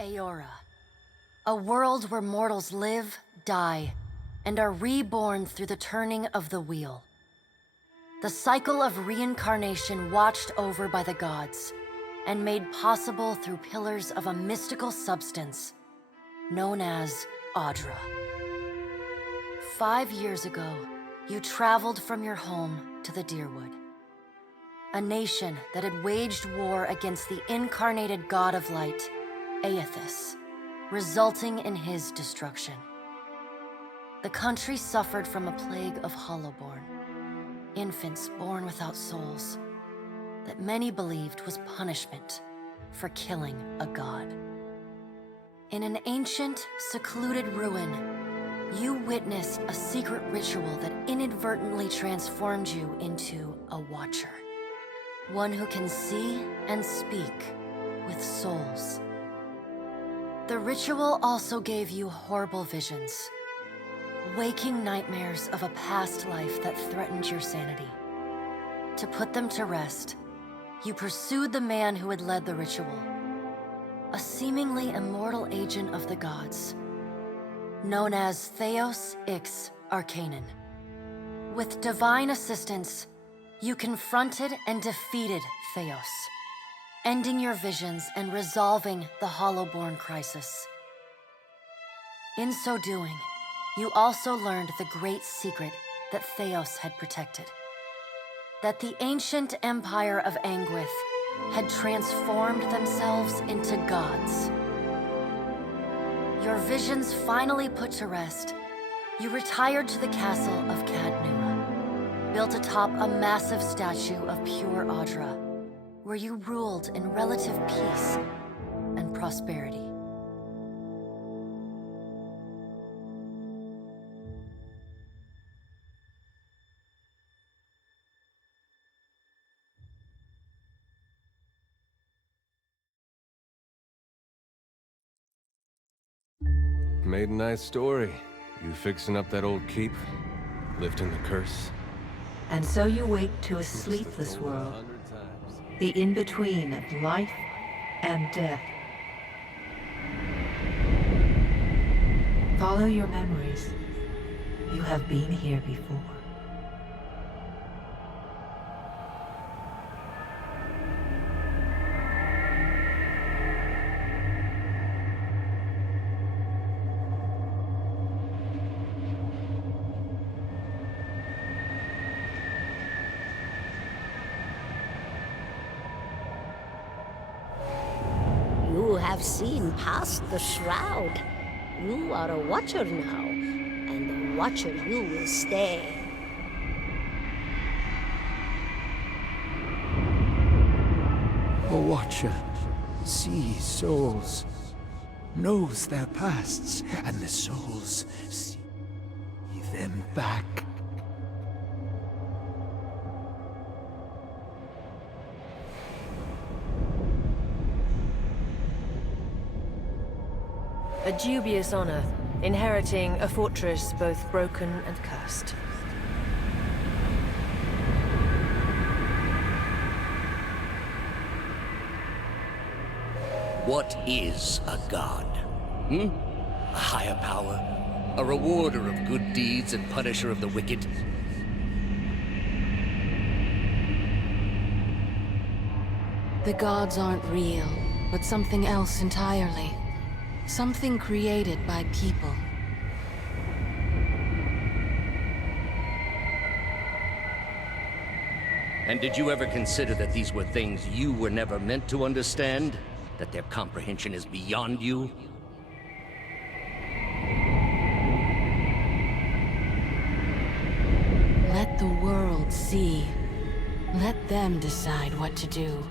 Aora, a world where mortals live, die, and are reborn through the turning of the wheel. The cycle of reincarnation watched over by the gods, and made possible through pillars of a mystical substance known as Audra. 5 years ago, you traveled from your home to the Deerwood, a nation that had waged war against the incarnated god of light, Aethys, resulting in his destruction. The country suffered from a plague of hollowborn, infants born without souls, that many believed was punishment for killing a god. In an ancient, secluded ruin, you witnessed a secret ritual that inadvertently transformed you into a watcher. One who can see and speak with souls. The ritual also gave you horrible visions, waking nightmares of a past life that threatened your sanity. To put them to rest, you pursued the man who had led the ritual, a seemingly immortal agent of the gods, known as Theos Ix Arcanon. With divine assistance, you confronted and defeated Theos, ending your visions and resolving the Hollowborn crisis. In so doing, you also learned the great secret that Theos had protected. That the ancient empire of Anguith had transformed themselves into gods. Your visions finally put to rest, you retired to the castle of Cadnua, built atop a massive statue of pure Audra, where you ruled in relative peace and prosperity. Made a nice story. You fixing up that old keep? Lifting the curse? And so you wake to a sleepless world. The in-between of life and death. Follow your memories. You have been here before. You have seen past the shroud. You are a watcher now, and a watcher you will stay. A watcher sees souls, knows their pasts, and the souls see them back. A dubious honor, inheriting a fortress both broken and cursed. What is a god? A higher power? A rewarder of good deeds and punisher of the wicked? The gods aren't real, but something else entirely. Something created by people. And did you ever consider that these were things you were never meant to understand? That their comprehension is beyond you? Let the world see. Let them decide what to do.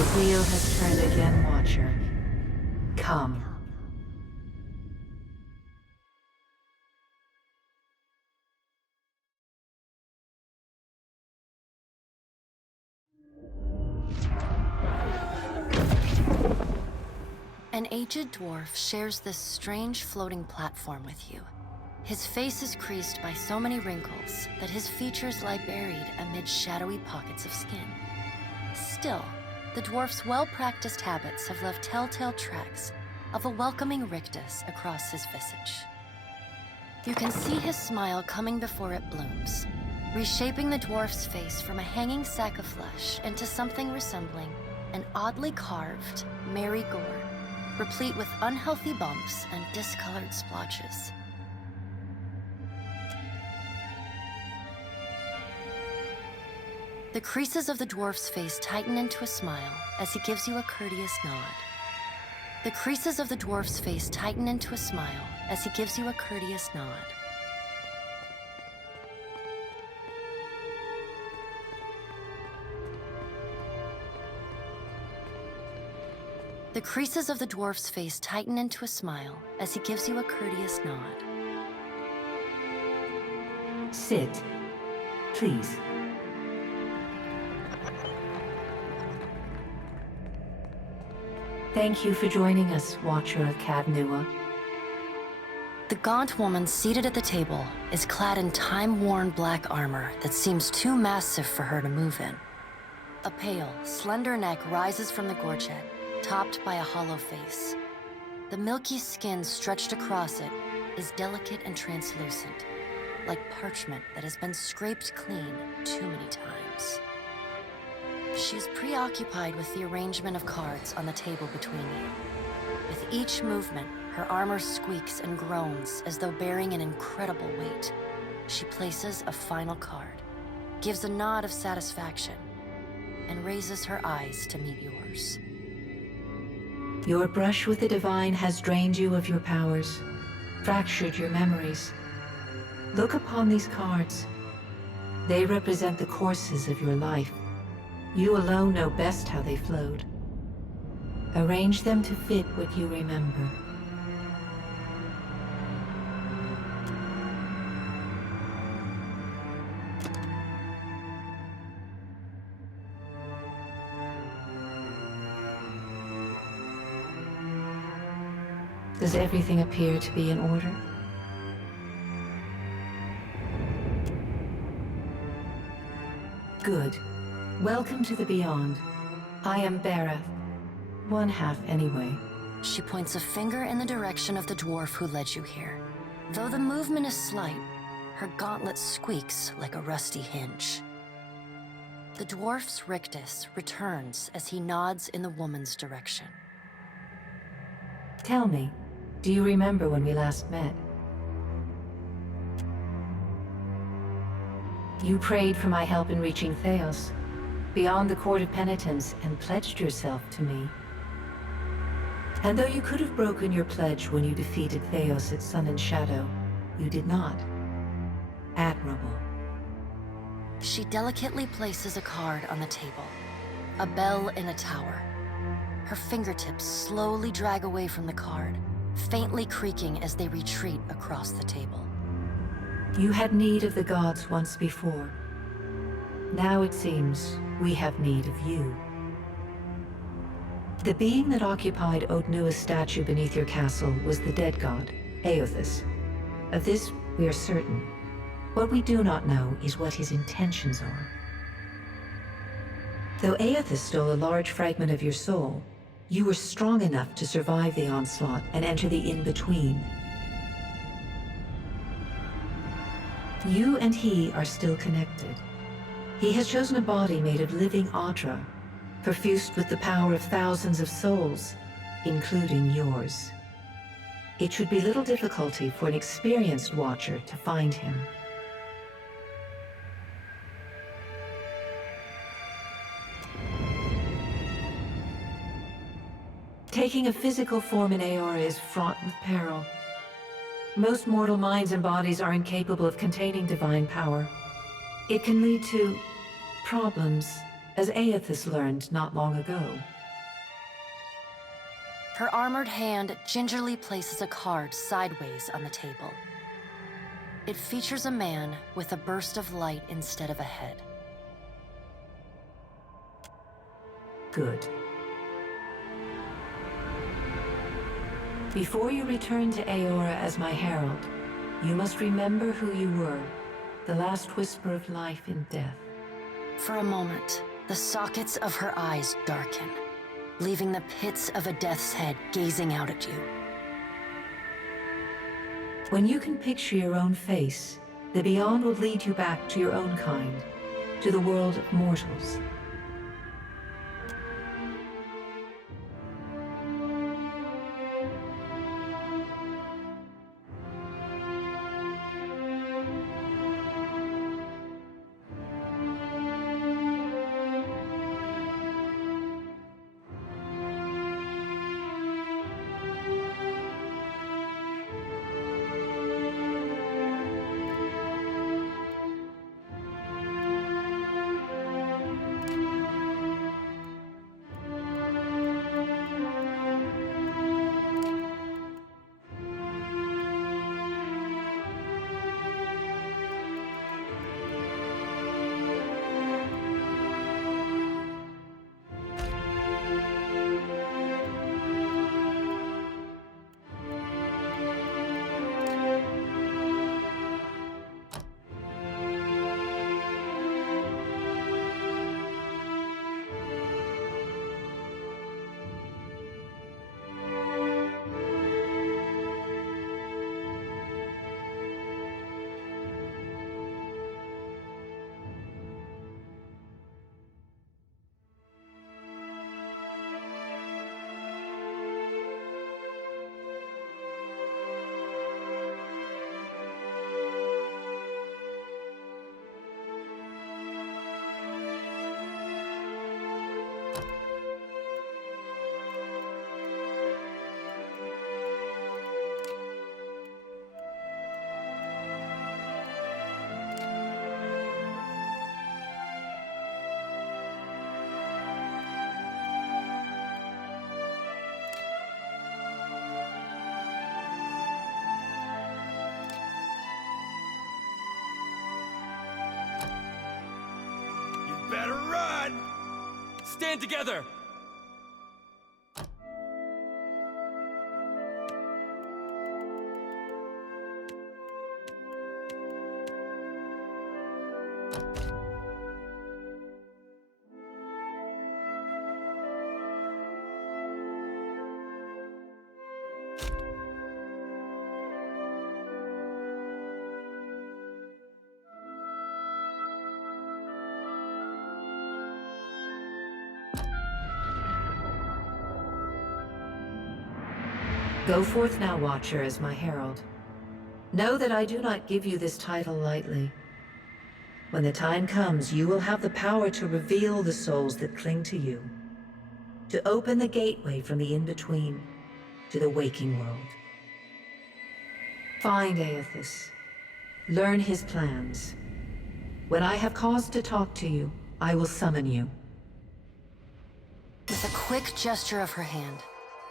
The wheel has turned again, Watcher. Come. An aged dwarf shares this strange floating platform with you. His face is creased by so many wrinkles that his features lie buried amid shadowy pockets of skin. Still, the dwarf's well-practiced habits have left telltale tracks of a welcoming rictus across his visage. You can see his smile coming before it blooms, reshaping the dwarf's face from a hanging sack of flesh into something resembling an oddly carved, merry gourd, replete with unhealthy bumps and discolored splotches. The creases of the dwarf's face tighten into a smile as he gives you a courteous nod. The creases of the dwarf's face tighten into a smile as he gives you a courteous nod. The creases of the dwarf's face tighten into a smile as he gives you a courteous nod. Sit, please. Thank you for joining us, Watcher of Cadnua. The gaunt woman seated at the table is clad in time-worn black armor that seems too massive for her to move in. A pale, slender neck rises from the gorget, topped by a hollow face. The milky skin stretched across it is delicate and translucent, like parchment that has been scraped clean too many times. She is preoccupied with the arrangement of cards on the table between you. With each movement, her armor squeaks and groans as though bearing an incredible weight. She places a final card, gives a nod of satisfaction, and raises her eyes to meet yours. Your brush with the divine has drained you of your powers, fractured your memories. Look upon these cards. They represent the courses of your life. You alone know best how they flowed. Arrange them to fit what you remember. Does everything appear to be in order? Good. Welcome to the Beyond. I am Bareth. One half, anyway. She points a finger in the direction of the dwarf who led you here. Though the movement is slight, her gauntlet squeaks like a rusty hinge. The dwarf's rictus returns as he nods in the woman's direction. Tell me, do you remember when we last met? You prayed for my help in reaching Theos, beyond the Court of Penitence, and pledged yourself to me. And though you could have broken your pledge when you defeated Theos at Sun and Shadow, you did not. Admirable. She delicately places a card on the table. A bell in a tower. Her fingertips slowly drag away from the card, faintly creaking as they retreat across the table. You had need of the gods once before. Now it seems we have need of you. The being that occupied Odnua's statue beneath your castle was the dead god, Aothus. Of this we are certain. What we do not know is what his intentions are. Though Aothus stole a large fragment of your soul, you were strong enough to survive the onslaught and enter the in-between. You and he are still connected. He has chosen a body made of living Audra, perfused with the power of thousands of souls, including yours. It should be little difficulty for an experienced watcher to find him. Taking a physical form in Aora is fraught with peril. Most mortal minds and bodies are incapable of containing divine power. It can lead to problems, as Aothus learned not long ago. Her armored hand gingerly places a card sideways on the table. It features a man with a burst of light instead of a head. Good. Before you return to Aora as my herald, you must remember who you were, the last whisper of life in death. For a moment, The sockets of her eyes darken, leaving the pits of a death's head gazing out at you. When you can picture your own face, the beyond will lead you back to your own kind, to the world of mortals. Better run! Stand together! Go forth now, Watcher, as my herald. Know that I do not give you this title lightly. When the time comes, you will have the power to reveal the souls that cling to you, to open the gateway from the in-between to the waking world. Find Aethys. Learn his plans. When I have cause to talk to you, I will summon you. With a quick gesture of her hand,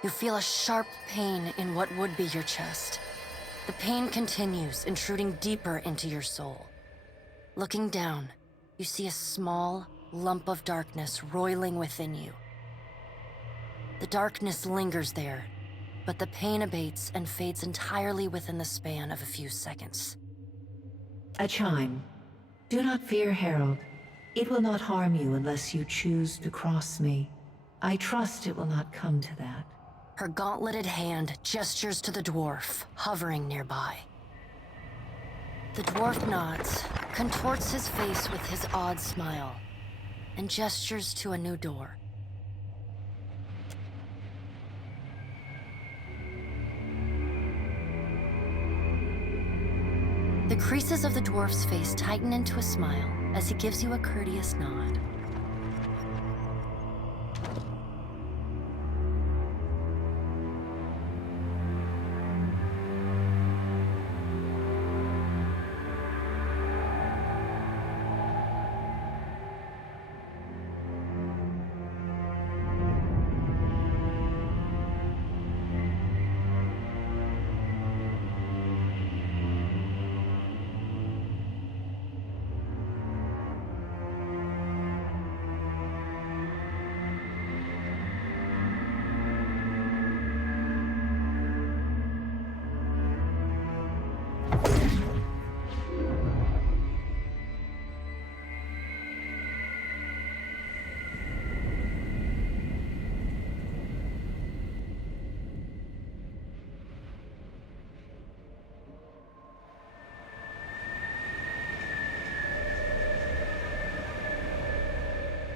you feel a sharp pain in what would be your chest. The pain continues, intruding deeper into your soul. Looking down, you see a small lump of darkness roiling within you. The darkness lingers there, but the pain abates and fades entirely within the span of a few seconds. A chime. Do not fear, Herald. It will not harm you unless you choose to cross me. I trust it will not come to that. Her gauntleted hand gestures to the dwarf, hovering nearby. The dwarf nods, contorts his face with his odd smile, and gestures to a new door. The creases of the dwarf's face tighten into a smile as he gives you a courteous nod.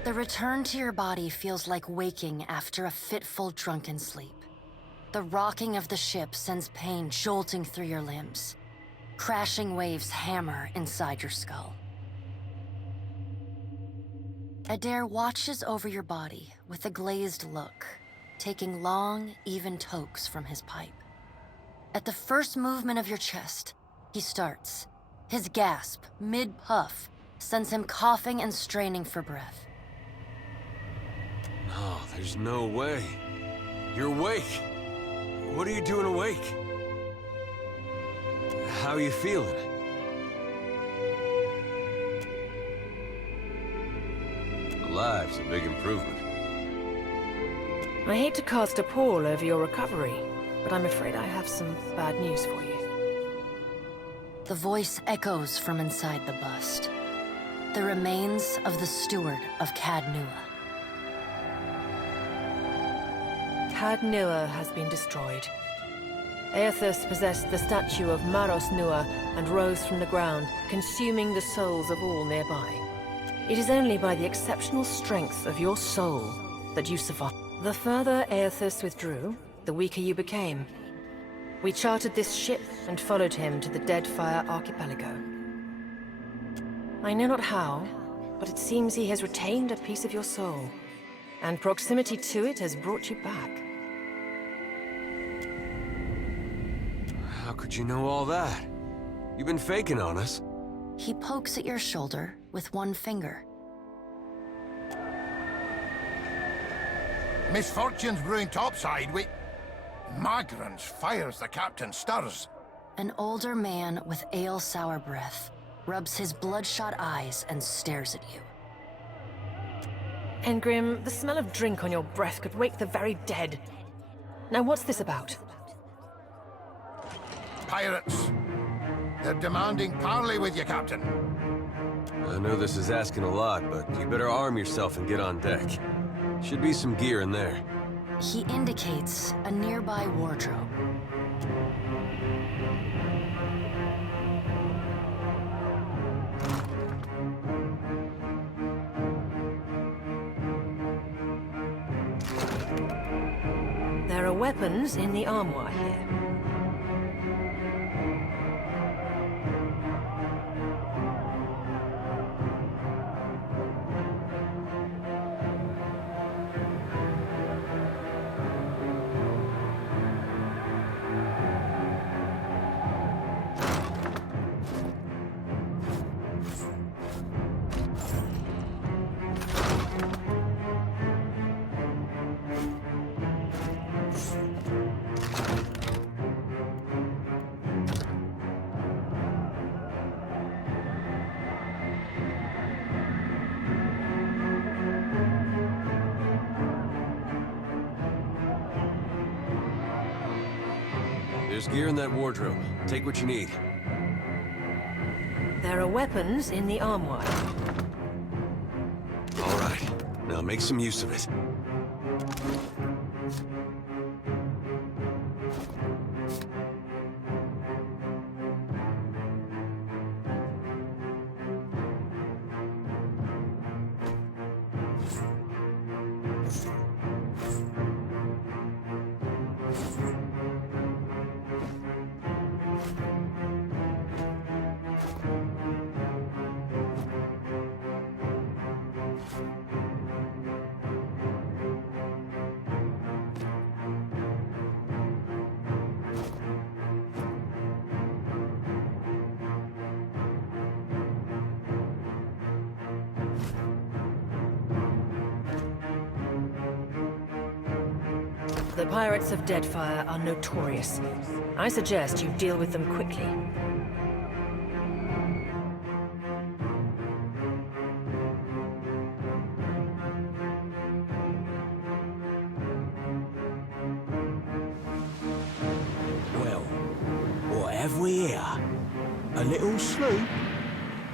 The return to your body feels like waking after a fitful drunken sleep. The rocking of the ship sends pain jolting through your limbs. Crashing waves hammer inside your skull. Adair watches over your body with a glazed look, taking long, even tokes from his pipe. At the first movement of your chest, he starts. His gasp, mid-puff, sends him coughing and straining for breath. No, there's no way. You're awake. What are you doing awake? How are you feeling? Alive's a big improvement. I hate to cast a pall over your recovery, but I'm afraid I have some bad news for you. The voice echoes from inside the bust. The remains of the steward of Cad Nua. Cad Nua has been destroyed. Aethys possessed the statue of Maros Nua and rose from the ground, consuming the souls of all nearby. It is only by the exceptional strength of your soul that you survived. The further Aethys withdrew, the weaker you became. We chartered this ship and followed him to the Deadfire archipelago. I know not how, but it seems he has retained a piece of your soul, and proximity to it has brought you back. How could you know all that? You've been faking on us. He pokes at your shoulder with one finger. Misfortune's brewing topside. Magrans fires the captain stirs. An older man with ale-sour breath rubs his bloodshot eyes and stares at you. Engrim, the smell of drink on your breath could wake the very dead. Now what's this about? Pirates. They're demanding parley with you, Captain. I know this is asking a lot, but you better arm yourself and get on deck. Should be some gear in there. He indicates a nearby wardrobe. There are weapons in the armoire here. There's gear in that wardrobe. Take what you need. There are weapons in the armoire. All right. Now make some use of it. The pirates of Deadfire are notorious. I suggest you deal with them quickly. Well, what have we here? A little sloop?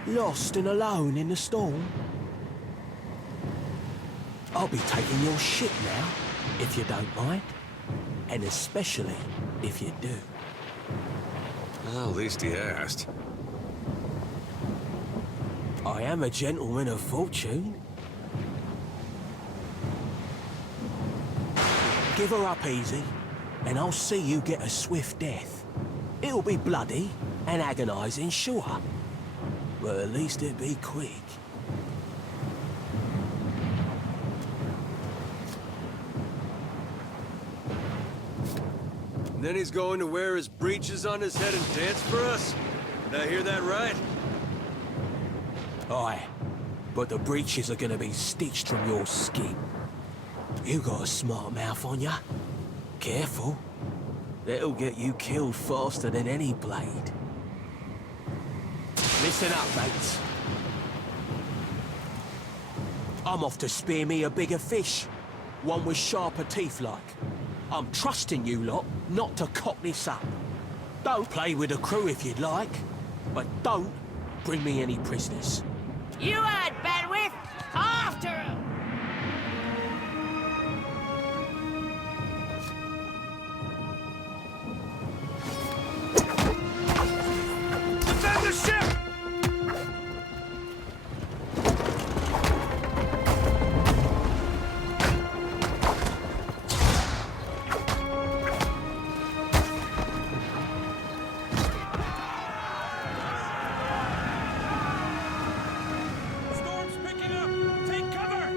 Lost and alone in the storm? I'll be taking your ship now, if you don't mind. And especially if you do. Well, at least he asked. I am a gentleman of fortune. Give her up easy, and I'll see you get a swift death. It'll be bloody and agonizing, sure. But at least it'll be quick. And then he's going to wear his breeches on his head and dance for us? Did I hear that right? Aye, but the breeches are gonna be stitched from your skin. You got a smart mouth on ya. Careful. That'll get you killed faster than any blade. Listen up, mates. I'm off to spear me a bigger fish. One with sharper teeth like. I'm trusting you lot not to cock this up. Don't play with the crew if you'd like, but don't bring me any prisoners. You had bandwidth! After him! Defend the ship! Storm's picking up! Take cover!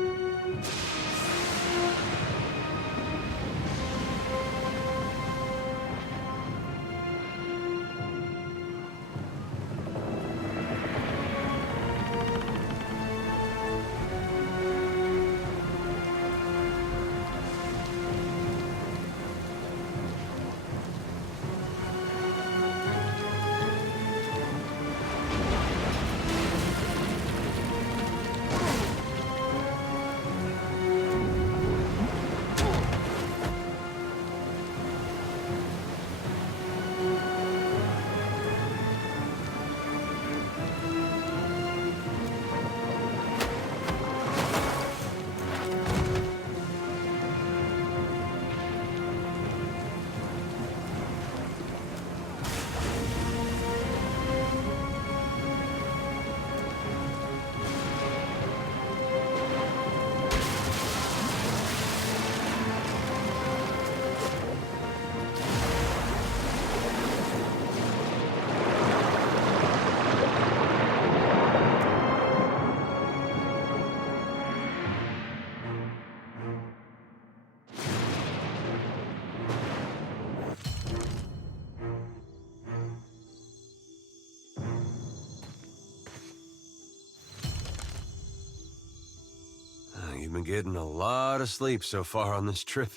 You've been getting a lot of sleep so far on this trip.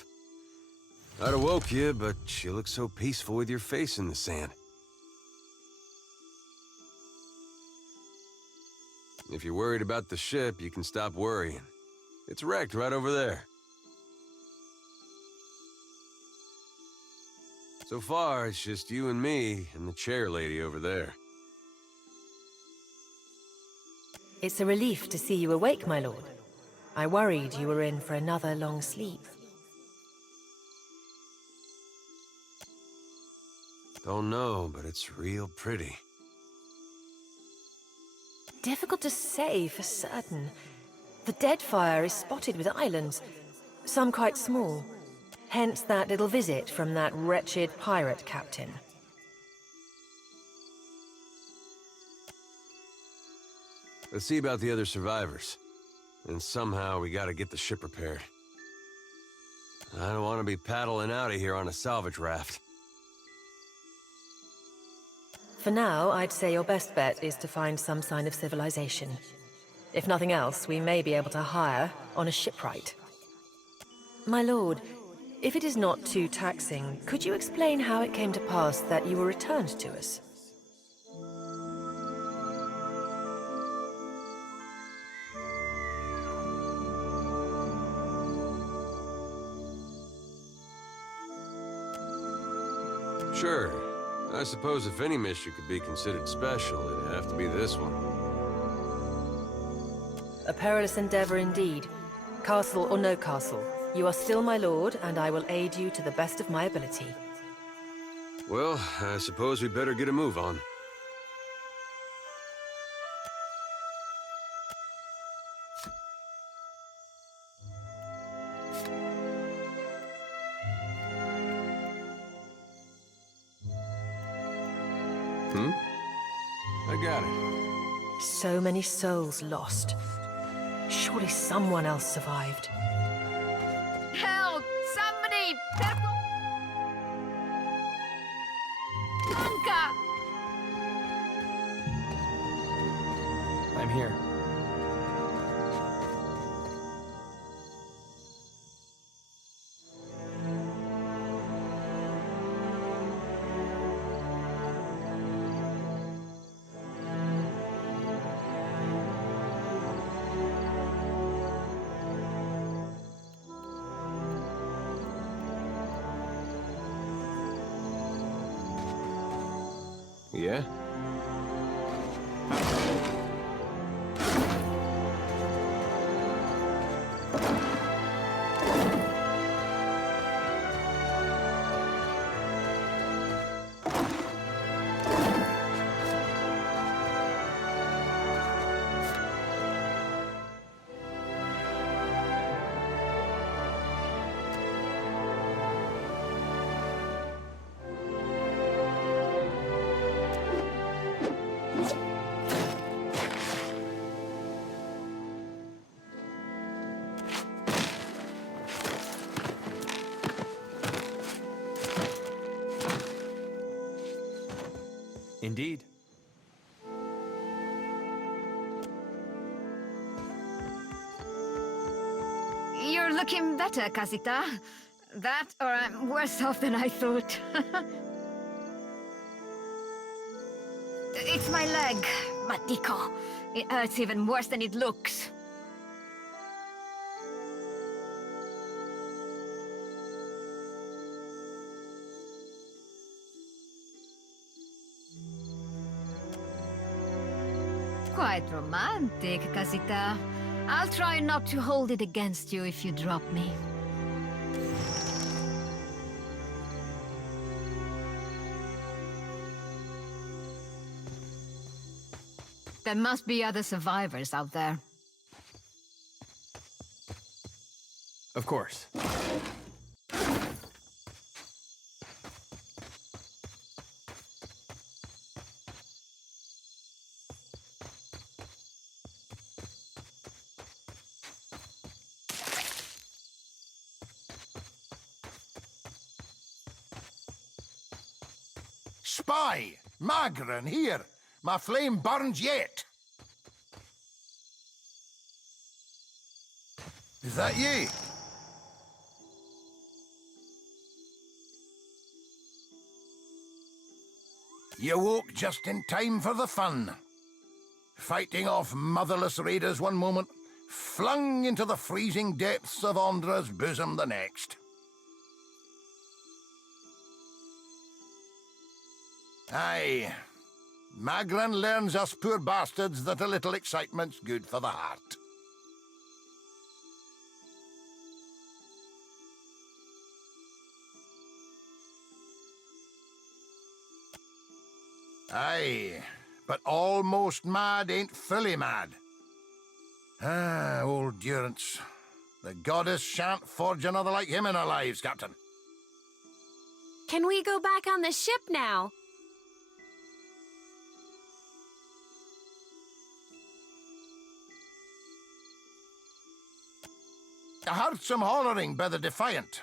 I'd have woke you, but you look so peaceful with your face in the sand. If you're worried about the ship, you can stop worrying. It's wrecked right over there. So far, it's just you and me and the chair lady over there. It's a relief to see you awake, my lord. I worried you were in for another long sleep. Don't know, but it's real pretty. Difficult to say for certain. The Deadfire is spotted with islands, some quite small. Hence that little visit from that wretched pirate captain. Let's see about the other survivors. And somehow we gotta get the ship repaired. I don't want to be paddling out of here on a salvage raft. For now, I'd say your best bet is to find some sign of civilization. If nothing else, we may be able to hire on a shipwright. My lord, if it is not too taxing, could you explain how it came to pass that you were returned to us? Sure. I suppose if any mission could be considered special, it'd have to be this one. A perilous endeavor indeed. Castle or no castle, you are still my lord, and I will aid you to the best of my ability. Well, I suppose we better get a move on. I got it. So many souls lost. Surely someone else survived. Help! Somebody! Anka! I'm here. Yeah? Indeed. You're looking better, Casita. That, or I'm worse off than I thought. It's my leg, Matico. It hurts even worse than it looks. Quite romantic, Casita. I'll try not to hold it against you if you drop me. There must be other survivors out there. Of course. Spy! Magran, here! My flame burns yet! Is that you? You woke just in time for the fun. Fighting off motherless raiders one moment, flung into the freezing depths of Ondra's bosom the next. Aye. Magran learns us poor bastards that a little excitement's good for the heart. Aye, but almost mad ain't fully mad. Ah, old Durance. The goddess shan't forge another like him in our lives, Captain. Can we go back on the ship now? I heard some hollering by the Defiant.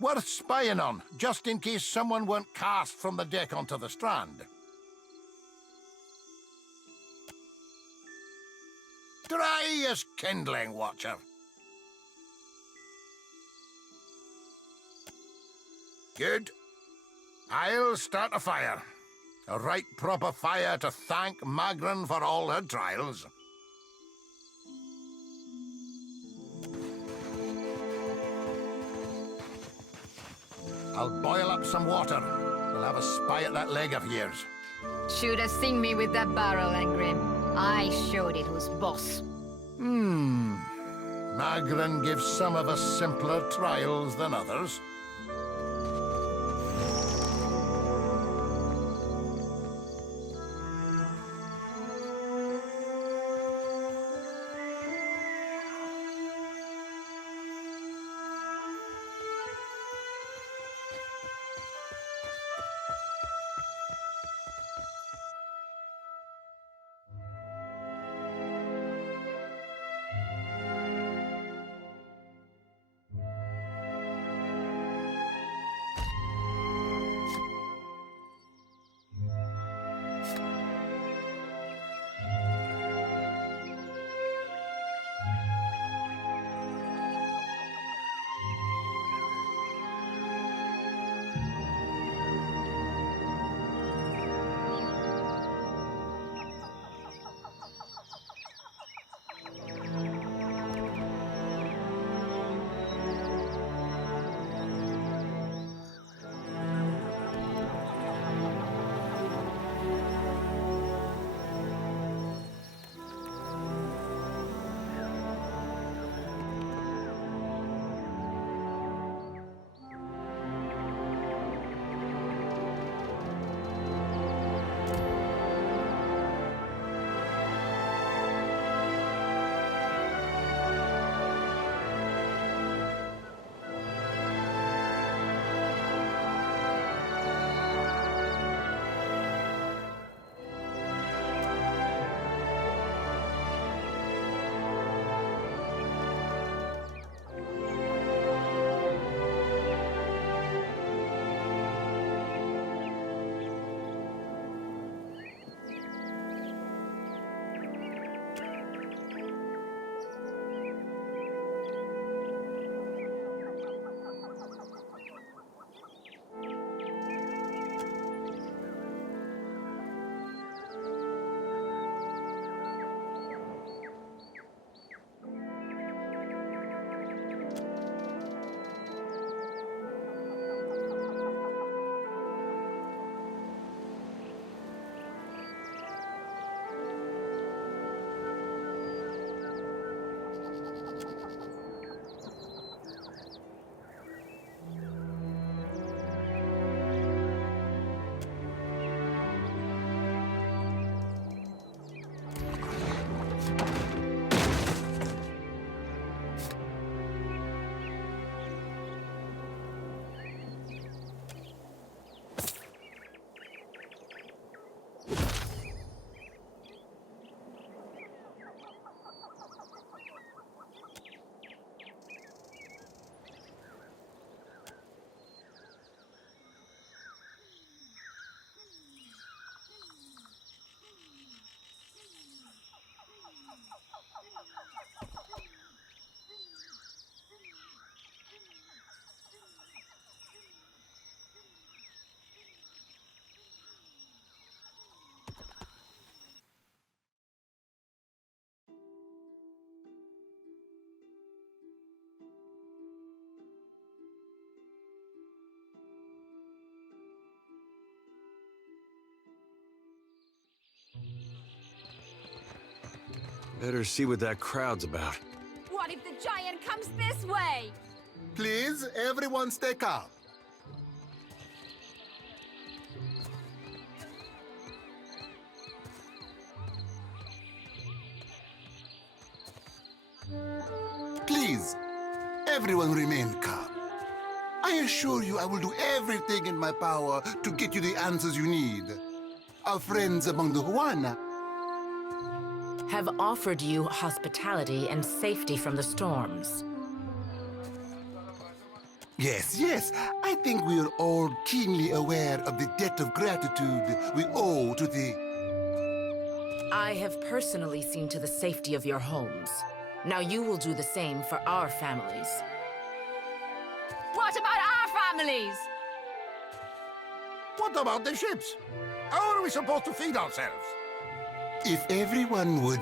Worth spying on, just in case someone weren't cast from the deck onto the strand. Dry as kindling, Watcher. Good. I'll start a fire. A right proper fire to thank Magran for all her trials. I'll boil up some water. We'll have a spy at that leg of yours. Should have seen me with that barrel, Engrim. I showed it who's boss. Magran gives some of us simpler trials than others. Better see what that crowd's about. What if the giant comes this way? Please, everyone stay calm. Please, everyone remain calm. I assure you I will do everything in my power to get you the answers you need. Our friends among the Huana have offered you hospitality and safety from the storms. Yes. I think we are all keenly aware of the debt of gratitude we owe to the... I have personally seen to the safety of your homes. Now you will do the same for our families. What about our families? What about the ships? How are we supposed to feed ourselves? If everyone would...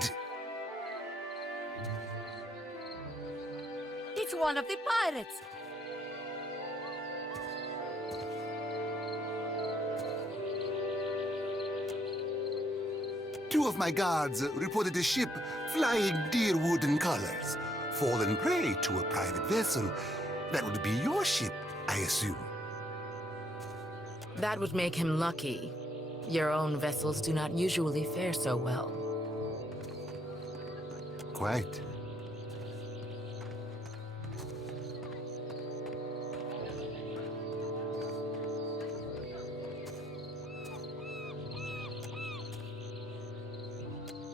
It's one of the pirates. Two of my guards reported a ship flying deer wooden colors, fallen prey to a private vessel. That would be your ship, I assume. That would make him lucky. Your own vessels do not usually fare so well. Quite.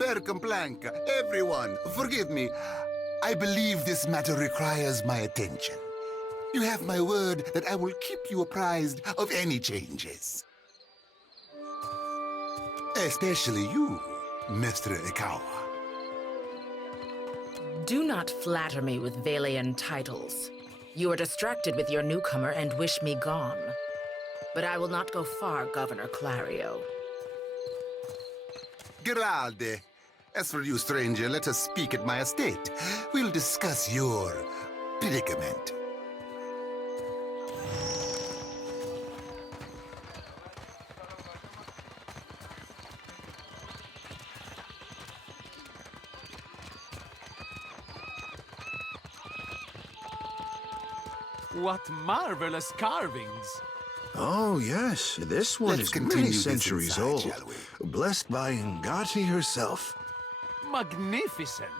Per complanca, everyone, forgive me. I believe this matter requires my attention. You have my word that I will keep you apprised of any changes. Especially you, Mr. Ikawa. Do not flatter me with Valian titles. You are distracted with your newcomer and wish me gone. But I will not go far, Governor Clario. Geralde. As for you, stranger, let us speak at my estate. We'll discuss your predicament. What marvelous carvings! Oh, yes. This one is many centuries old. Blessed by Ngati herself. Magnificent!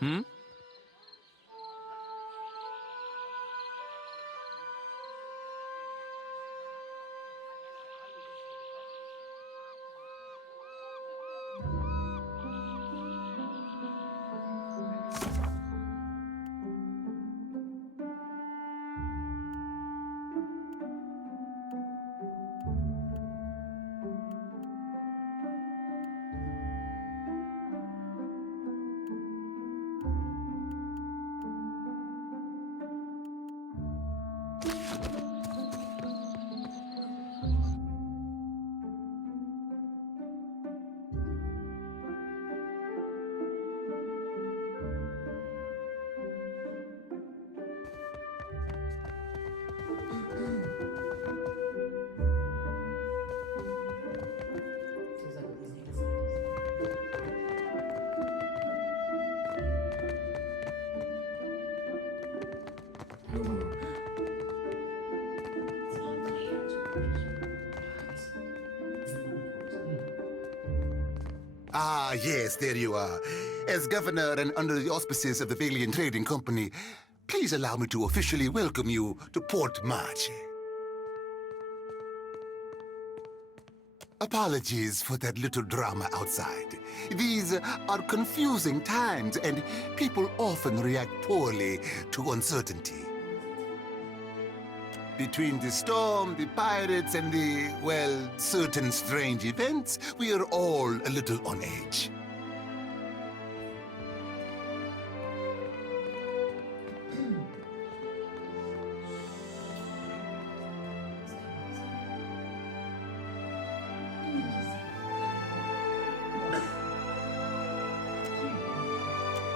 Hmm? Ah, yes, there you are. As governor and under the auspices of the Valian Trading Company, please allow me to officially welcome you to Port Marche. Apologies for that little drama outside. These are confusing times, and people often react poorly to uncertainty. Between the storm, the pirates, and the, well, certain strange events, we are all a little on edge.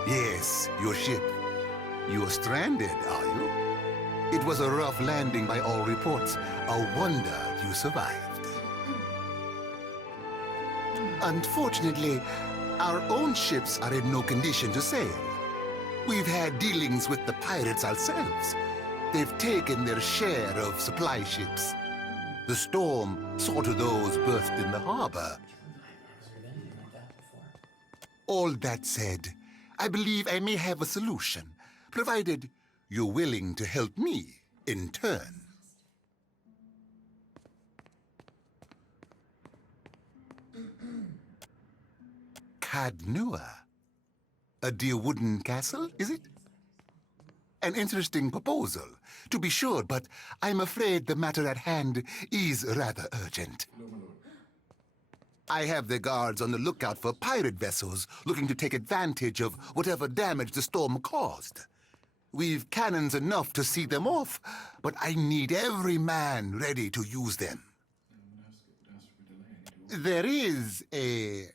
Yes, your ship. You're stranded, are you? It was a rough landing by all reports. A wonder you survived. Unfortunately, our own ships are in no condition to sail. We've had dealings with the pirates ourselves. They've taken their share of supply ships. The storm saw to those berthed in the harbor. All that said, I believe I may have a solution, provided you're willing to help me in turn. Cadnua? A dear wooden castle, is it? An interesting proposal, to be sure, but I'm afraid the matter at hand is rather urgent. I have the guards on the lookout for pirate vessels looking to take advantage of whatever damage the storm caused. We've cannons enough to see them off, but I need every man ready to use them. There is a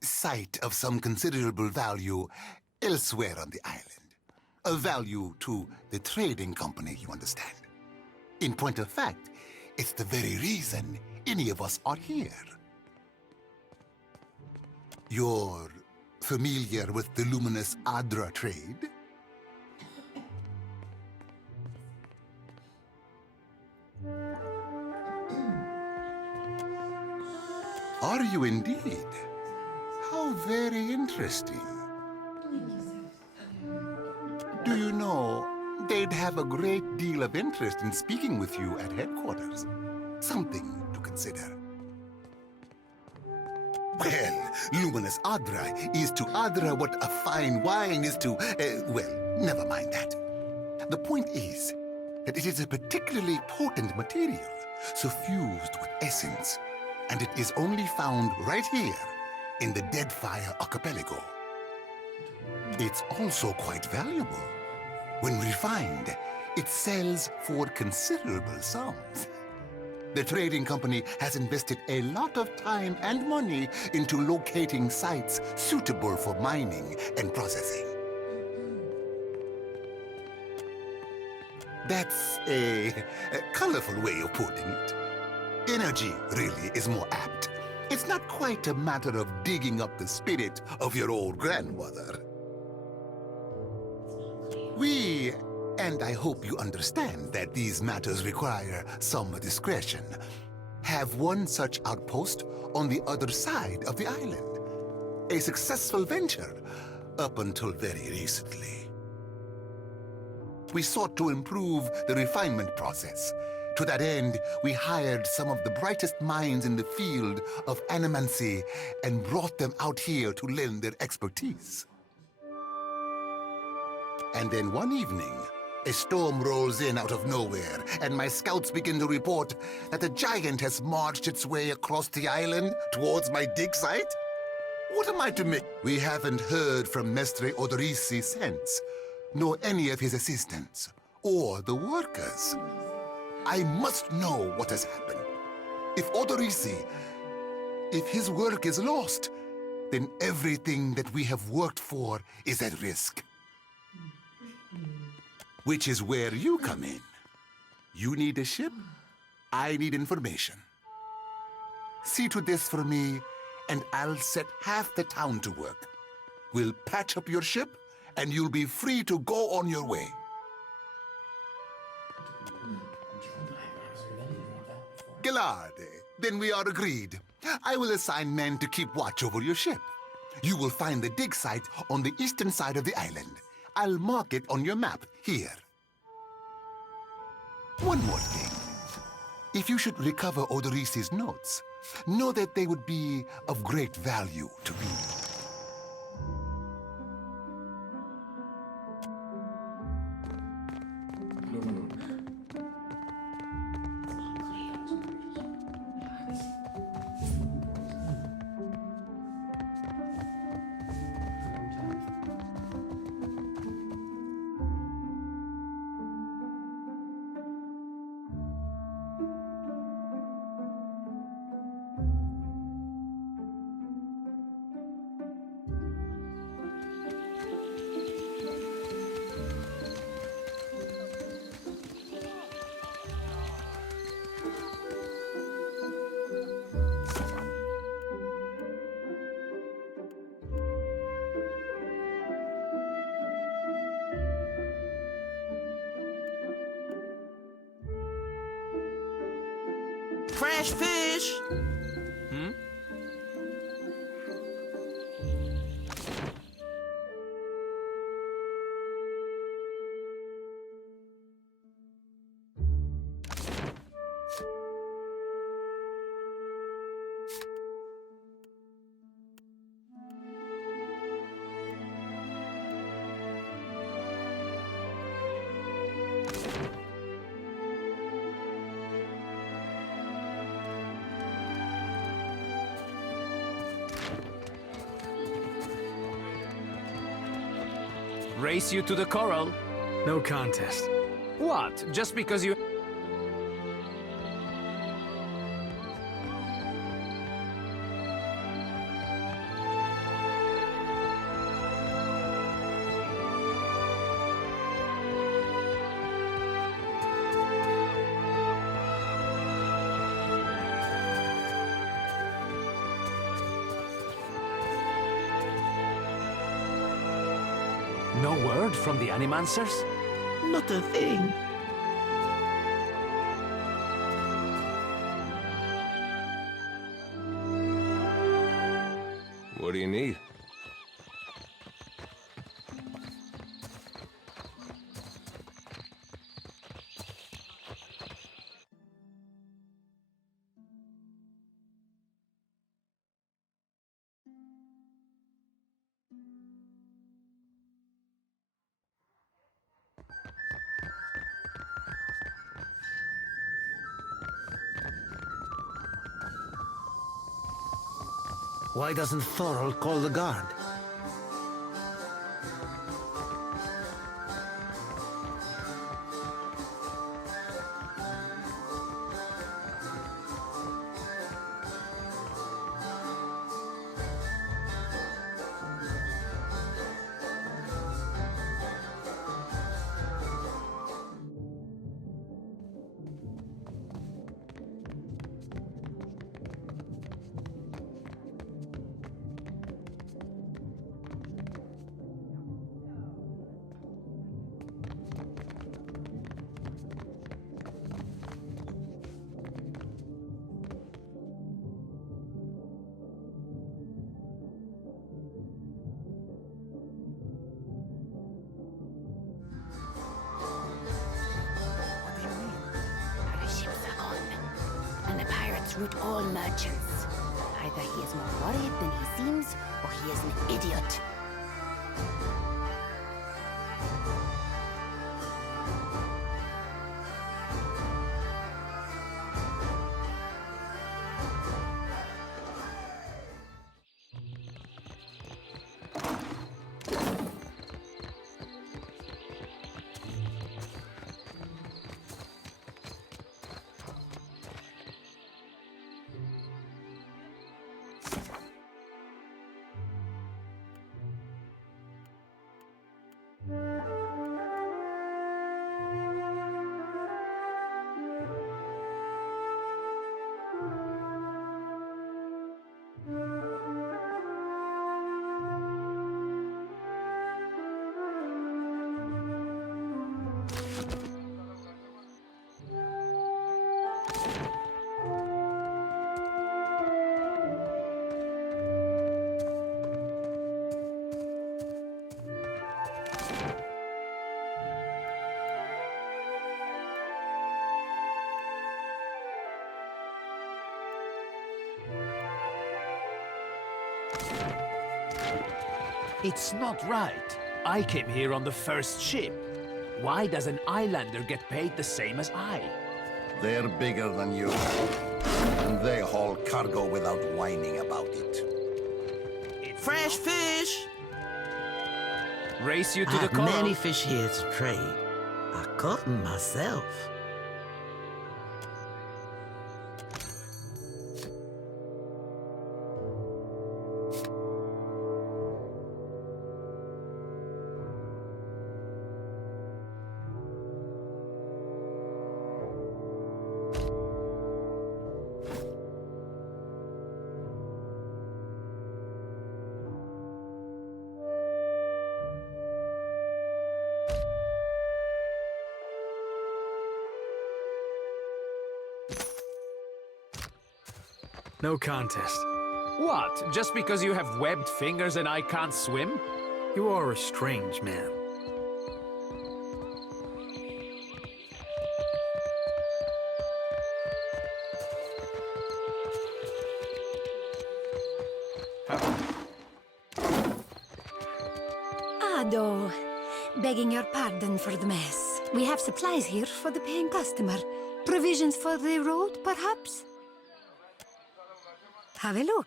site of some considerable value elsewhere on the island. A value to the trading company, you understand. In point of fact, it's the very reason any of us are here. You're familiar with the luminous Adra trade? Are you indeed? How very interesting. Do you know, they'd have a great deal of interest in speaking with you at headquarters. Something to consider. Well, luminous Adra is to Adra what a fine wine is to, well, never mind that. The point is that it is a particularly potent material, suffused with essence, and it is only found right here in the Deadfire archipelago. It's also quite valuable. When refined, it sells for considerable sums. The trading company has invested a lot of time and money into locating sites suitable for mining and processing. That's a colorful way of putting it. Energy, really, is more apt. It's not quite a matter of digging up the spirit of your old grandmother. We, and I hope you understand that these matters require some discretion, have one such outpost on the other side of the island. A successful venture up until very recently. We sought to improve the refinement process. To that end, we hired some of the brightest minds in the field of animancy and brought them out here to lend their expertise. And then one evening, a storm rolls in out of nowhere, and my scouts begin to report that a giant has marched its way across the island towards my dig site. What am I to make? We haven't heard from Mestre Odorisi since, nor any of his assistants, or the workers. I must know what has happened. If Odorisi, if his work is lost, then everything that we have worked for is at risk. Which is where you come in. You need a ship, I need information. See to this for me, and I'll set half the town to work. We'll patch up your ship, and you'll be free to go on your way. Gillarde, then we are agreed. I will assign men to keep watch over your ship. You will find the dig site on the eastern side of the island. I'll mark it on your map here. One more thing. If you should recover Odorisi's notes, know that they would be of great value to me. Fresh fish! Hmm? Race you to the coral? No contest. What? Just because you... No word from the Animancers? Not a thing. What do you need? Why doesn't Thorol call the guard? Root all merchants. Either he is more worried than he seems, or he is an idiot. It's not right. I came here on the first ship. Why does an islander get paid the same as I? They're bigger than you. And they haul cargo without whining about it. Fresh fish! Race you to I the have coral? many fish here to trade. I caught them myself. No contest. What? Just because you have webbed fingers and I can't swim? You are a strange man. Ado, begging your pardon for the mess. We have supplies here for the paying customer. Provisions for the road, perhaps? Have a look.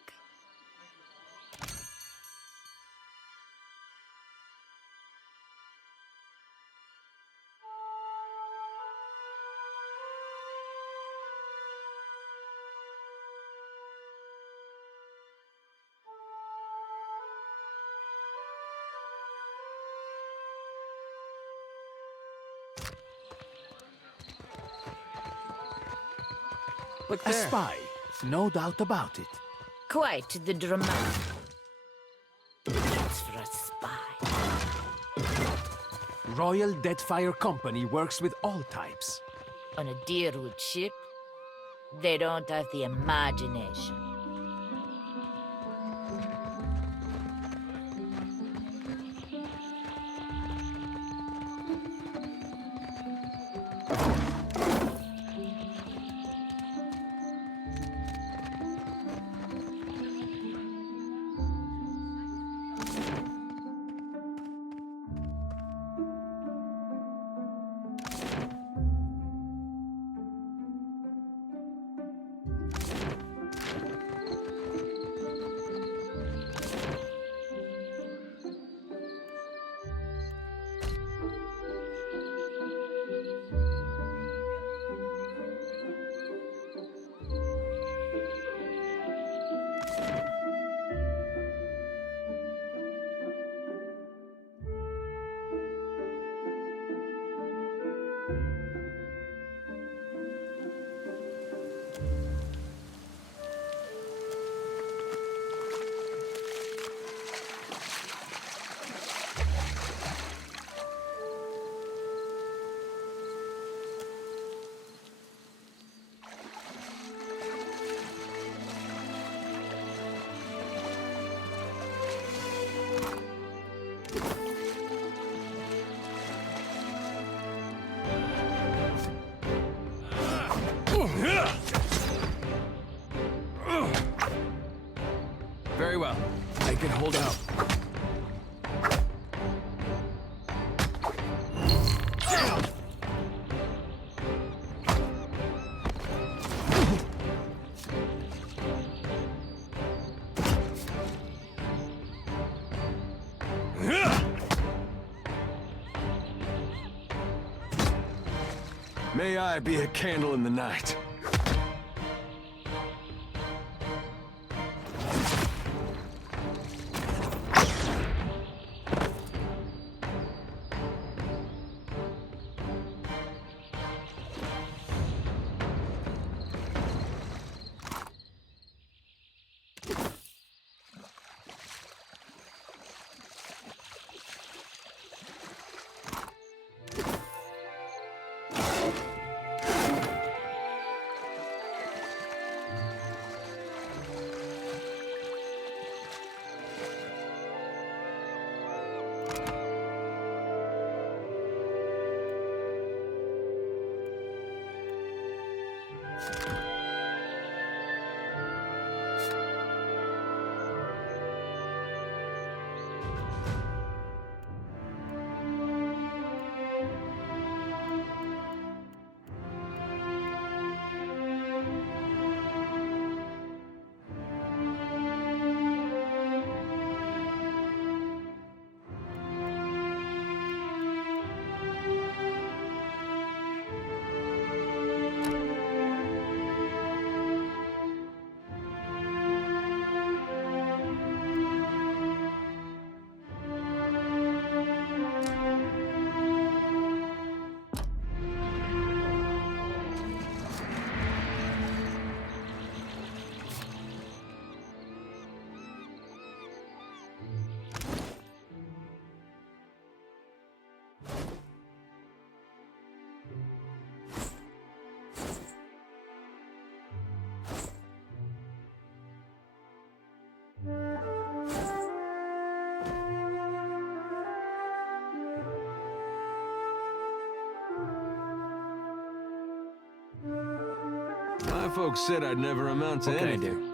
Look there. A spy, no doubt about it. Quite the dramatic. That's for a spy. Royal Deadfire Company works with all types. On a Deerwood ship, they don't have the imagination. Very well. I can hold out. May I be a candle in the night. My folks said I'd never amount to anything.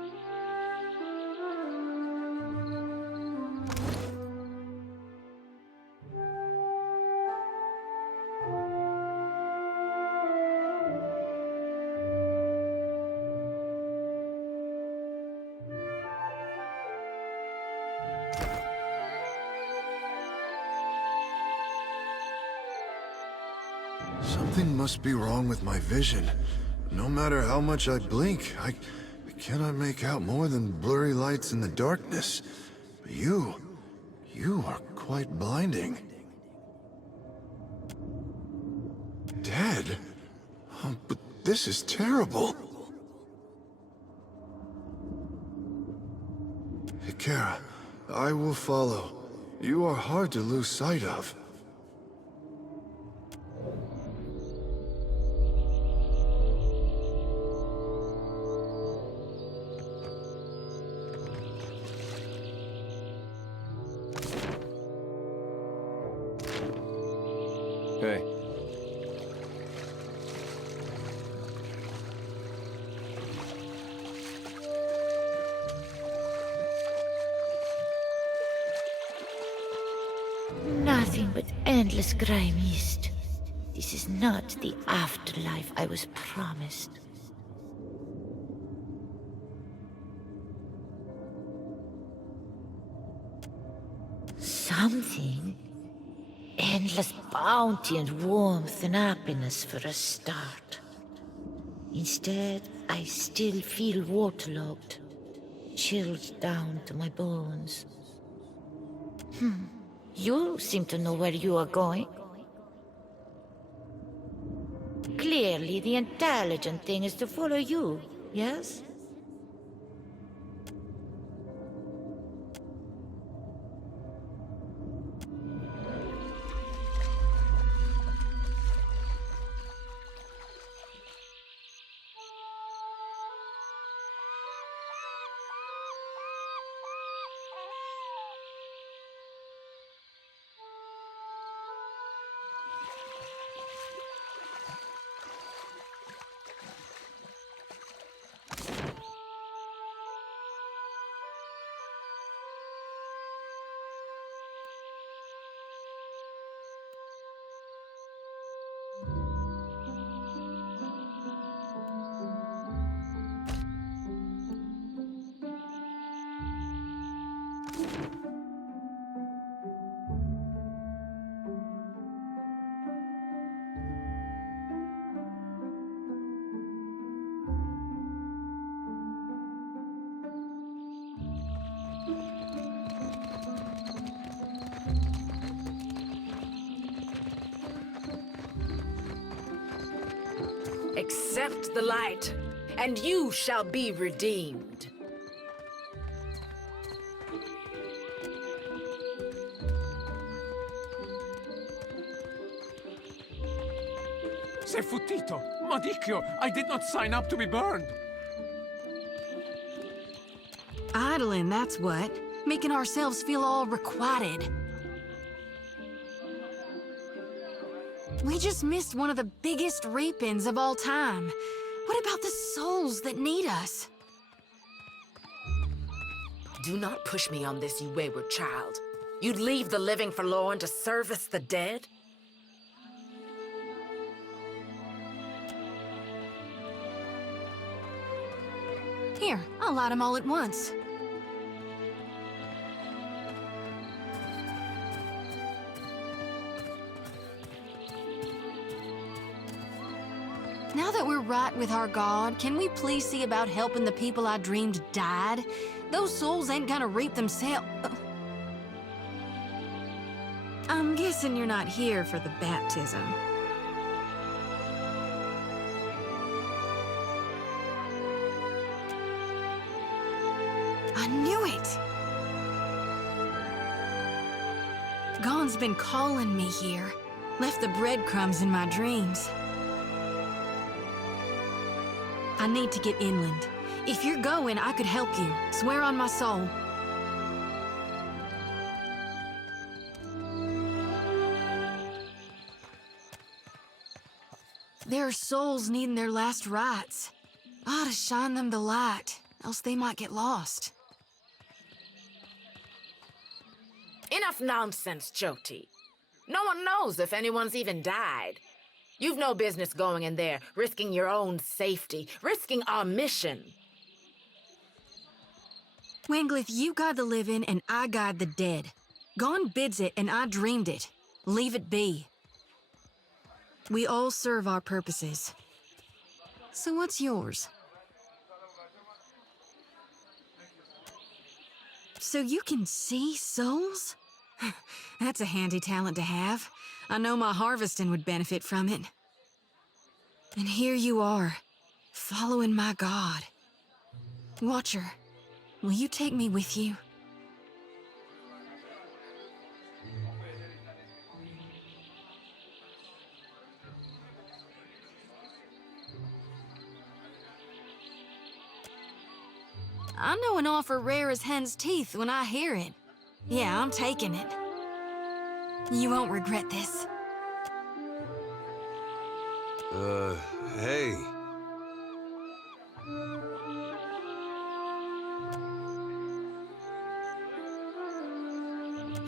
Something must be wrong with my vision. No matter how much I blink, I cannot make out more than blurry lights in the darkness. You are quite blinding. Dead? Oh, but this is terrible. Hikara, I will follow. You are hard to lose sight of. Hey. Nothing but endless gray mist. This is not the afterlife I was promised. Something? Endless bounty and warmth and happiness for a start. Instead, I still feel waterlogged, chilled down to my bones. You seem to know where you are going. Clearly, the intelligent thing is to follow you, yes? Accept the light, and you shall be redeemed. Sei futtito! Madicchio! I did not sign up to be burned! Idling, that's what. Making ourselves feel all requited. We just missed one of the biggest reap-ins of all time. What about the souls that need us? Do not push me on this, you wayward child. You'd leave the living forlorn to service the dead? Here, I'll light them all at once. Now that we're right with our God, can we please see about helping the people I dreamed died? Those souls ain't gonna reap themselves. I'm guessing you're not here for the baptism. I knew it! Gon's been calling me here. Left the breadcrumbs in my dreams. I need to get inland. If you're going, I could help you. Swear on my soul. There are souls needing their last rites. Ought to shine them the light, else they might get lost. Enough nonsense, Jyoti. No one knows if anyone's even died. You've no business going in there, risking your own safety, risking our mission. Wingleth, you guide the living and I guide the dead. Gone bids it and I dreamed it. Leave it be. We all serve our purposes. So what's yours? So you can see souls? That's a handy talent to have. I know my harvesting would benefit from it. And here you are, following my god. Watcher, will you take me with you? I know an offer rare as hen's teeth when I hear it. Yeah, I'm taking it. You won't regret this. Hey.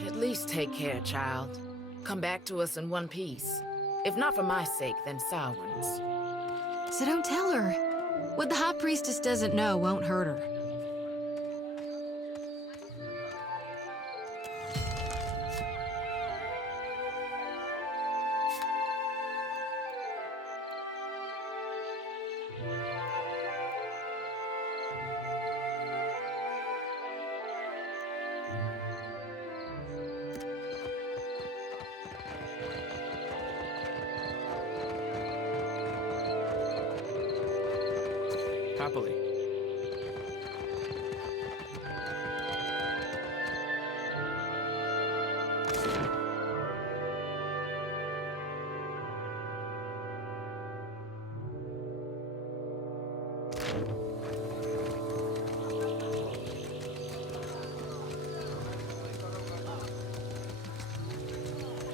At least take care, child. Come back to us in one piece. If not for my sake, then Samhain's. So don't tell her. What the High Priestess doesn't know won't hurt her. Happily.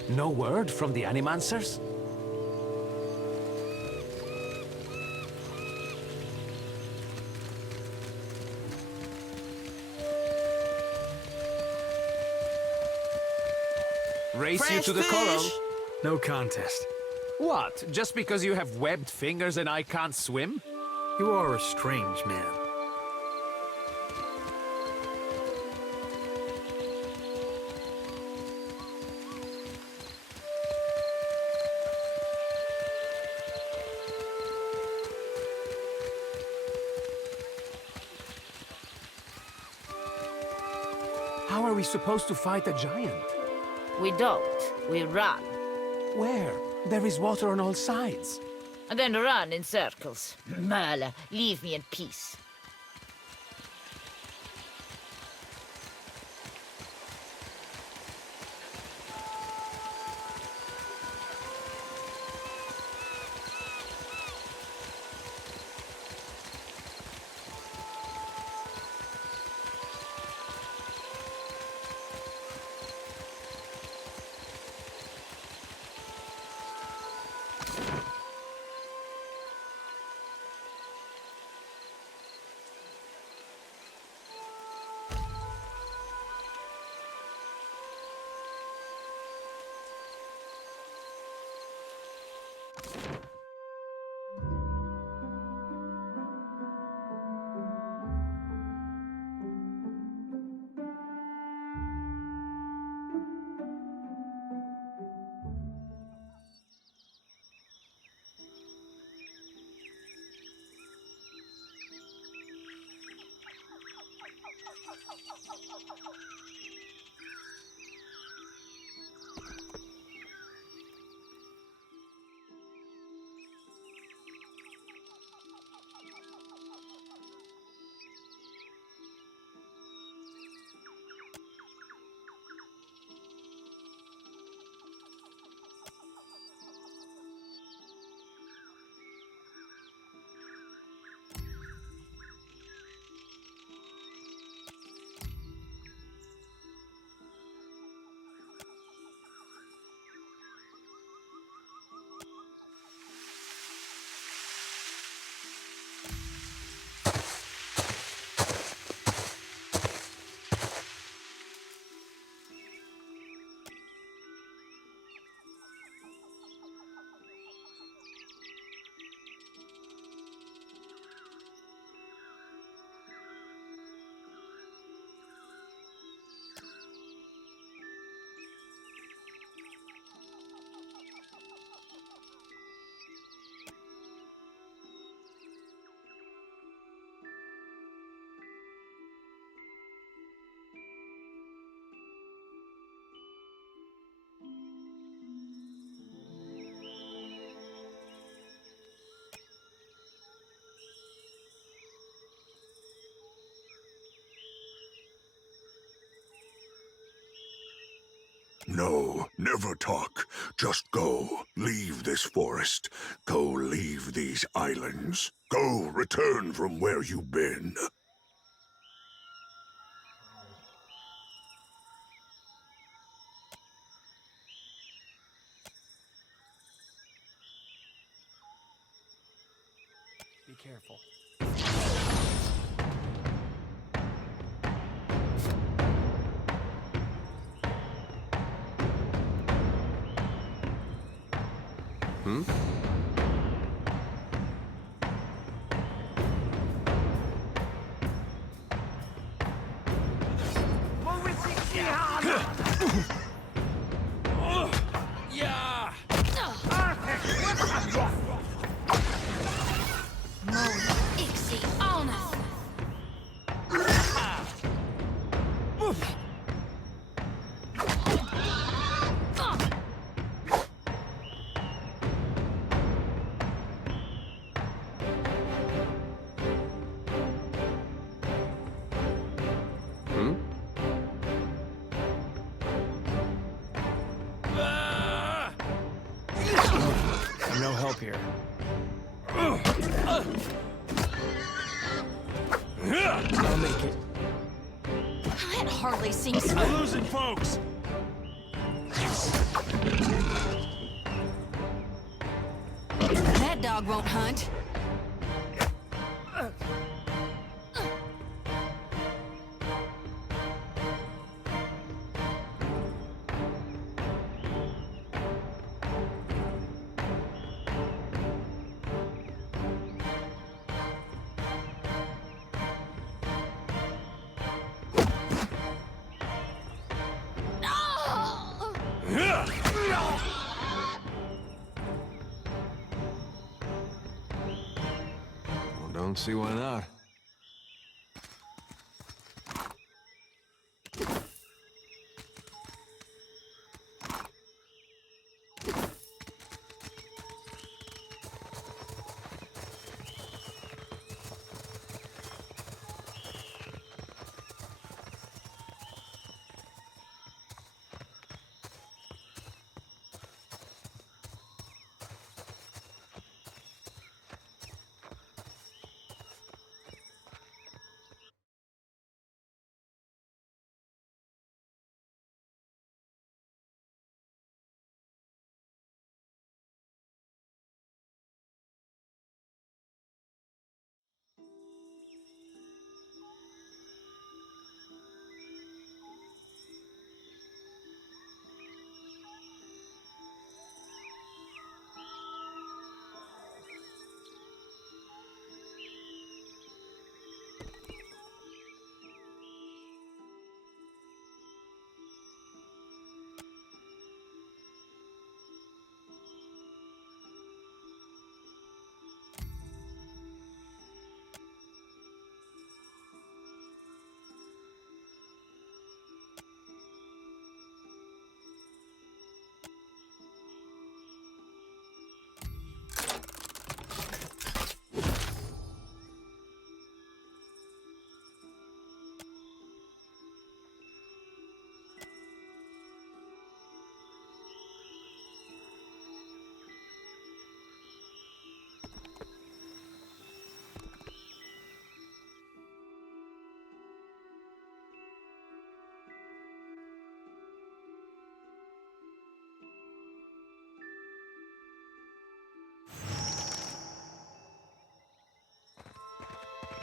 No word from the Animancers? Race you to the coral? No contest. What? Just because you have webbed fingers and I can't swim? You are a strange man. How are we supposed to fight a giant? We don't. We run. Where? There is water on all sides. And then run in circles. Merle, leave me in peace. No, never talk. Just go. Leave this forest. Go leave these islands. Go return from where you've been. Be careful. Hmm? Yeah! Hmm? No help here. I'll make it. That hardly seems... I'm losing folks! That dog won't hunt. Well, don't see why not.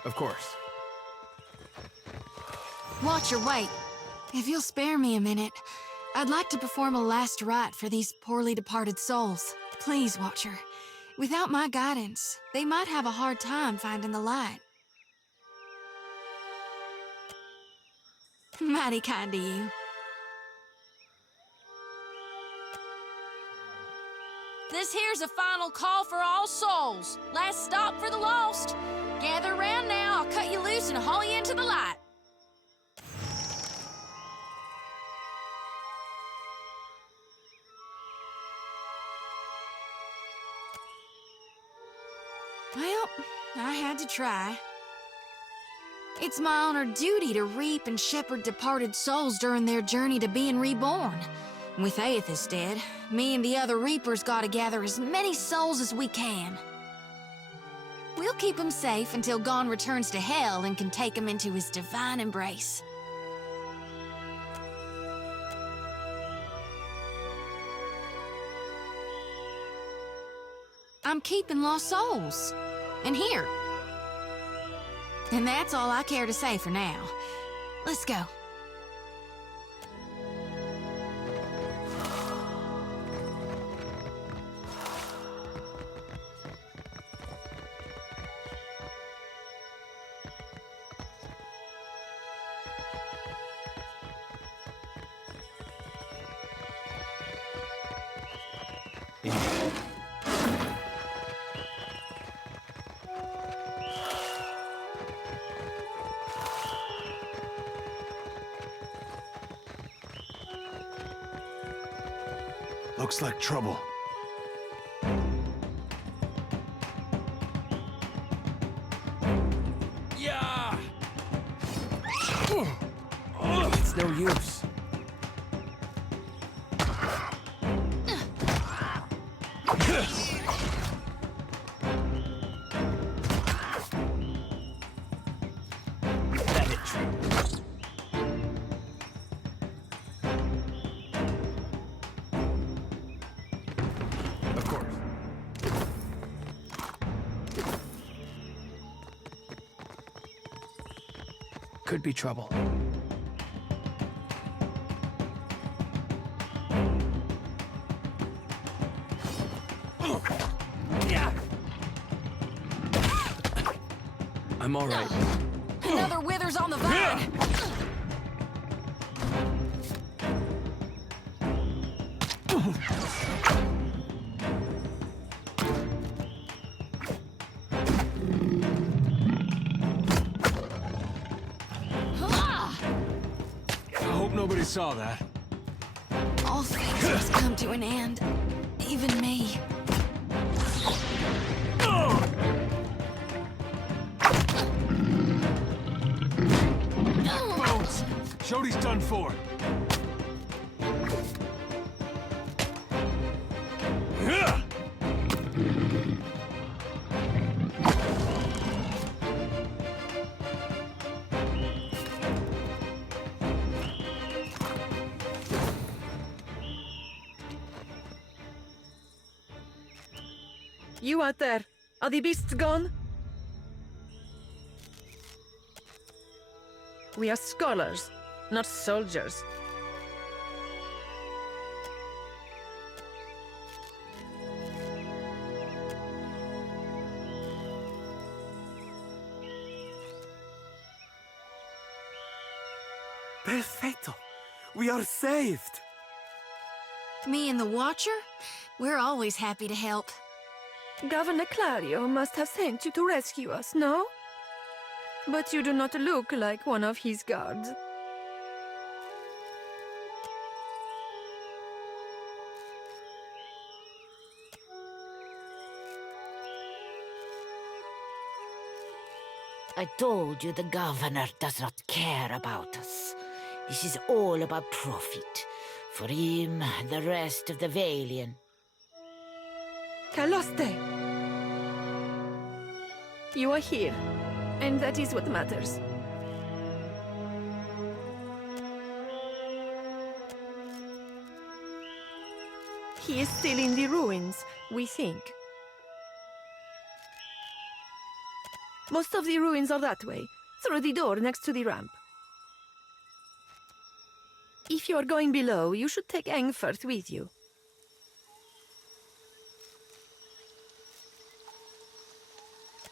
Of course. Watch your weight. If you'll spare me a minute, I'd like to perform a last rite for these poorly departed souls. Please, Watcher. Without my guidance, they might have a hard time finding the light. Mighty kind of you. This here's a final call for all souls. Last stop for the lost. Gather around now, I'll cut you loose and haul you into the light. Well, I had to try. It's my honored duty to reap and shepherd departed souls during their journey to being reborn. With Aethys dead, me and the other Reapers gotta gather as many souls as we can. We'll keep him safe until Gon returns to Hell and can take him into his divine embrace. I'm keeping lost souls. And here. And that's all I care to say for now. Let's go. Looks like trouble. Yeah! It's no use. Could be trouble. I'm all right. Another withers on the vine. Nobody saw that. All things must come to an end. Even me. Bones! Shody's done for. You out there, are the beasts gone? We are scholars, not soldiers. Perfetto! We are saved! Me and the Watcher? We're always happy to help. Governor Clario must have sent you to rescue us, no? But you do not look like one of his guards. I told you the governor does not care about us. This is all about profit. For him, the rest of the Valian. Caloste! You are here, and that is what matters. He is still in the ruins, we think. Most of the ruins are that way, through the door next to the ramp. If you are going below, you should take Engfirth with you.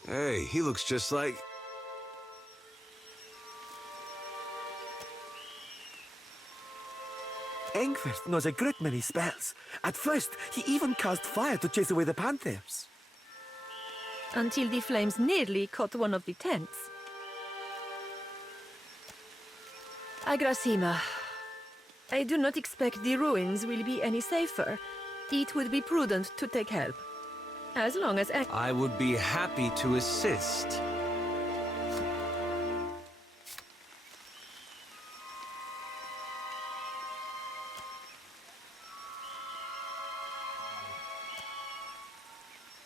Hey, he looks just like... Engfirth knows a great many spells. At first, he even cast fire to chase away the panthers. Until the flames nearly caught one of the tents. Agrasima, I do not expect the ruins will be any safer. It would be prudent to take help. As long as I would be happy to assist.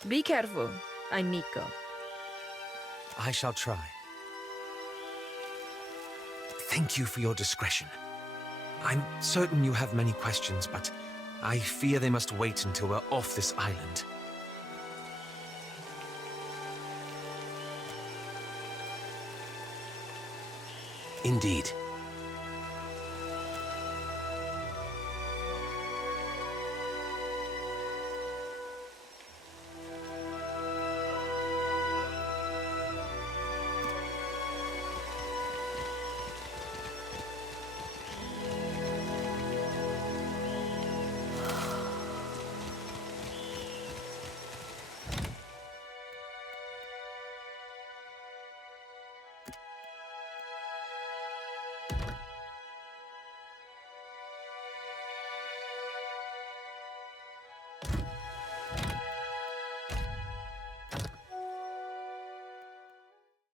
Be careful, amico. I shall try. Thank you for your discretion. I'm certain you have many questions, but I fear they must wait until we're off this island. Indeed.